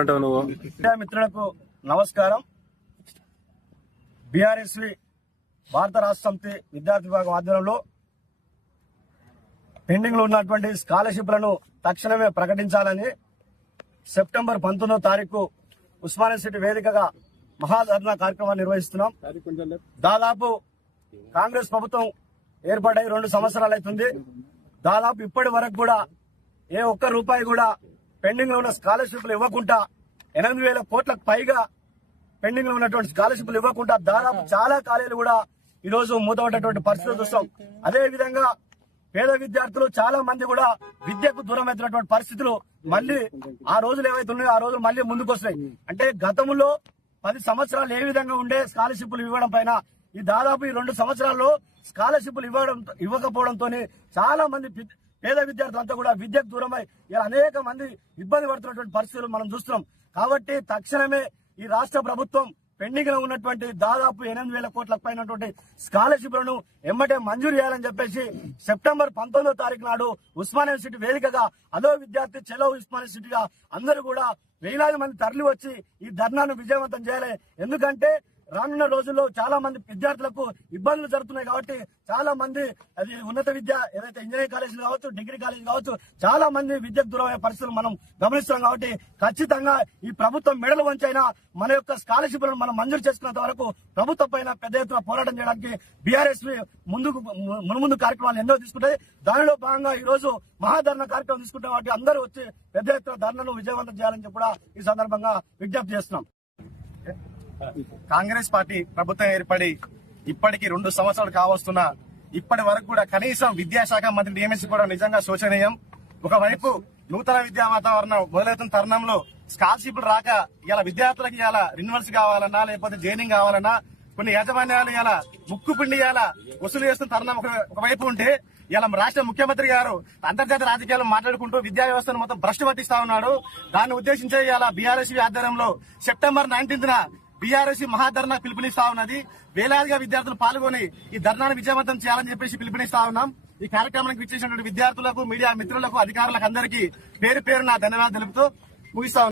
అంటావు నువ్వు. మిత్రులకు నమస్కారం. బీఆర్ఎస్ భారత రాష్ట్ర సమితి విద్యార్థి విభాగం ఆధ్వర్యంలో పెండింగ్లో ఉన్నటువంటి స్కాలర్షిప్లను తక్షణమే ప్రకటించాలని సెప్టెంబర్ పంతొమ్మిదో తారీఖు ఉస్మానియా సిటీ వేదికగా మహాధర్నా కార్యక్రమాన్ని నిర్వహిస్తున్నాం. దాదాపు కాంగ్రెస్ ప్రభుత్వం ఏర్పడై రెండు సంవత్సరాలు అవుతుంది. దాదాపు ఇప్పటి వరకు కూడా ఏ ఒక్క రూపాయి కూడా పెండింగ్లో ఉన్న స్కాలర్షిప్లు ఇవ్వకుండా ఎనిమిది వేల కోట్లకు పైగా పెండింగ్లో ఉన్నటువంటి స్కాలర్షిప్లు ఇవ్వకుండా దాదాపు చాలా కాలేజీలు కూడా ఈ రోజు మూతపడ్డటువంటి పరిస్థితులు చూస్తాం. అదే విధంగా పేద విద్యార్థులు చాలా మంది కూడా విద్యకు దూరం అవుతున్నటువంటి పరిస్థితులు మళ్ళీ ఆ రోజులు ఏవైతే ఉన్నాయో ఆ రోజులు మళ్ళీ ముందుకు వస్తాయి అంటే గతంలో పది సంవత్సరాలు ఏ విధంగా ఉండే స్కాలర్షిప్లు ఇవ్వడం పైన ఈ దాదాపు ఈ రెండు సంవత్సరాల్లో స్కాలర్షిప్లు ఇవ్వడం ఇవ్వకపోవడంతో చాలా మంది పేద విద్యార్థులంతా కూడా విద్యకు దూరమై ఇలా అనేక మంది ఇబ్బంది పడుతున్నటువంటి పరిస్థితులు మనం చూస్తున్నాం. కాబట్టి తక్షణమే ఈ రాష్ట్ర ప్రభుత్వం పెండింగ్లో ఉన్నటువంటి దాదాపు ఎనిమిది వేల కోట్లకు పైనటువంటి స్కాలర్షిప్లను ఎమ్మటే మంజూరు చేయాలని చెప్పేసి సెప్టెంబర్ పంతొమ్మిదో తారీఖు నాడు ఉస్మానియా యూనివర్సిటీ వేదికగా అదో విద్యార్థి చెలో ఉస్మానియా యూనివర్సిటీగా అందరూ కూడా వేలాది మంది తరలి వచ్చి ఈ ధర్నాను విజయవంతం చేయాలి. ఎందుకంటే రానున్న రోజుల్లో చాలా మంది విద్యార్థులకు ఇబ్బందులు జరుగుతున్నాయి కాబట్టి చాలా మంది అది ఉన్నత విద్య ఏదైతే ఇంజనీరింగ్ కాలేజీలు కావచ్చు డిగ్రీ కాలేజీ కావచ్చు చాలా మంది విద్యకు దూరమయ్యే పరిస్థితులు మనం గమనిస్తున్నాం కాబట్టి ఖచ్చితంగా ఈ ప్రభుత్వం మెడలు వంచైనా మన యొక్క స్కాలర్షిప్లను మనం మంజూరు చేసుకున్నంత వరకు ప్రభుత్వం పైన పెద్ద ఎత్తున పోరాటం చేయడానికి బీఆర్ఎస్ ముందుకు మునుముందు కార్యక్రమాలు ఎన్నో తీసుకుంటాయి. దానిలో భాగంగా ఈ రోజు మహాధరణ కార్యక్రమం తీసుకుంటాం కాబట్టి అందరూ వచ్చి పెద్ద ఎత్తున ధర్నను విజయవంతం చేయాలని చెప్పి కూడా ఈ సందర్భంగా విజ్ఞప్తి చేస్తున్నాం. కాంగ్రెస్ పార్టీ ప్రభుత్వం ఏర్పడి ఇప్పటికి రెండు సంవత్సరాలు కావస్తున్నా ఇప్పటి వరకు కూడా కనీసం విద్యాశాఖ మంత్రి నియమించుకోవడం నిజంగా శోచనీయం. ఒకవైపు నూతన విద్యా వాతావరణం మొదలవుతున్న తరుణంలో స్కాలర్షిప్లు రాక ఇలా విద్యార్థులకు ఇలా రిన్యూవల్స్ కావాలన్నా లేకపోతే జైనింగ్ కావాలన్నా కొన్ని యాజమాన్యాలు ఇలా ముక్కు పిండి ఇలా వసూలు చేస్తున్న తరుణం ఒక- ఒకవైపు ఉంటే ఇలా రాష్ట్ర ముఖ్యమంత్రి గారు అంతర్జాతీయ రాజకీయాలు మాట్లాడుకుంటూ విద్యా వ్యవస్థను మొత్తం భ్రష్టు పట్టిస్తా ఉన్నాడు. దాన్ని ఉద్దేశించే ఇలా బీఆర్ఎస్ ఆధ్వర్యంలో సెప్టెంబర్ నైన్టీన్త్ బీఆర్ఎస్ మహాధర్నా పిలుపునిస్తా ఉన్నది. వేలాదిగా విద్యార్థులు పాల్గొని ఈ ధర్నాను విజయవంతం చేయాలని చెప్పేసి పిలుపునిస్తా ఉన్నాం. ఈ కార్యక్రమానికి విచ్చేసినటువంటి విద్యార్థులకు మీడియా మిత్రులకు అధికారులకు అందరికీ పేరు పేరు నా ధన్యవాదాలు తెలుపుతూ ముగిస్తా